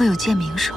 会有剑鸣手？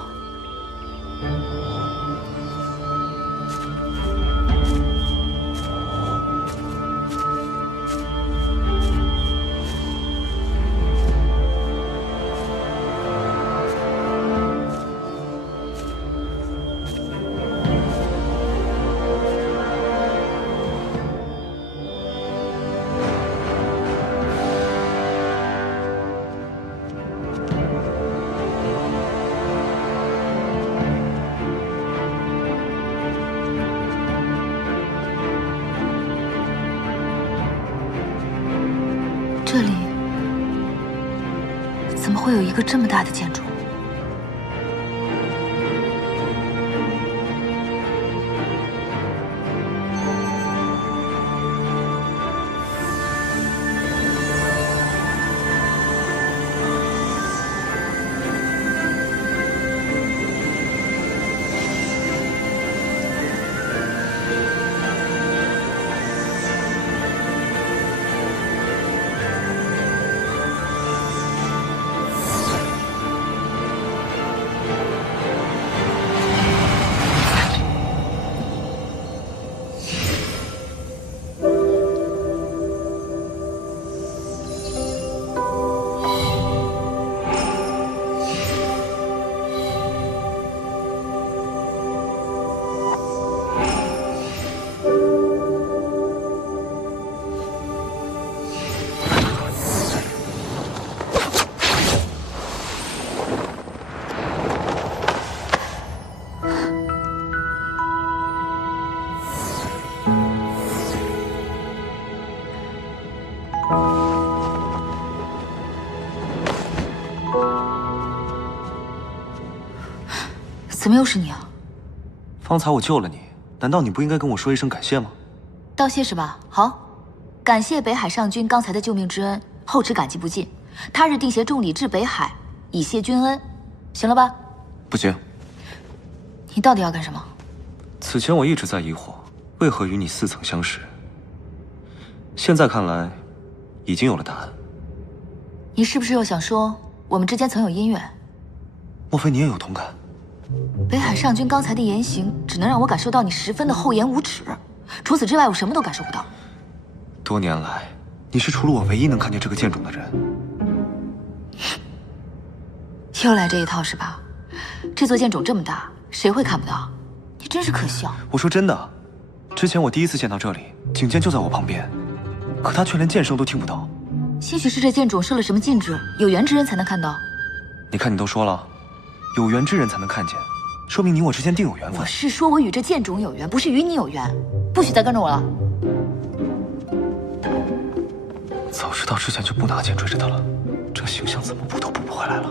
这里怎么会有一个这么大的建筑？怎么又是你啊？方才我救了你，难道你不应该跟我说一声感谢吗？道谢是吧？好，感谢北海上君刚才的救命之恩，后旨感激不尽。他日定携重礼至北海，以谢君恩，行了吧？不行。你到底要干什么？此前我一直在疑惑，为何与你似曾相识。现在看来，已经有了答案。你是不是又想说我们之间曾有姻缘？莫非你也有同感？北海上君刚才的言行，只能让我感受到你十分的厚颜无耻。除此之外，我什么都感受不到。多年来，你是除了我唯一能看见这个剑种的人。又来这一套是吧？这座剑种这么大，谁会看不到？你真是可笑。我说真的，之前我第一次见到这里，景剑就在我旁边，可他却连剑声都听不到。兴许是这剑种设了什么禁制，有缘之人才能看到。你看，你都说了，有缘之人才能看见，说明你我之间定有缘分。我是说我与这剑种有缘，不是与你有缘。不许再跟着我了。早知道之前就不拿剑追着他了，这形象怎么补都补不回来了。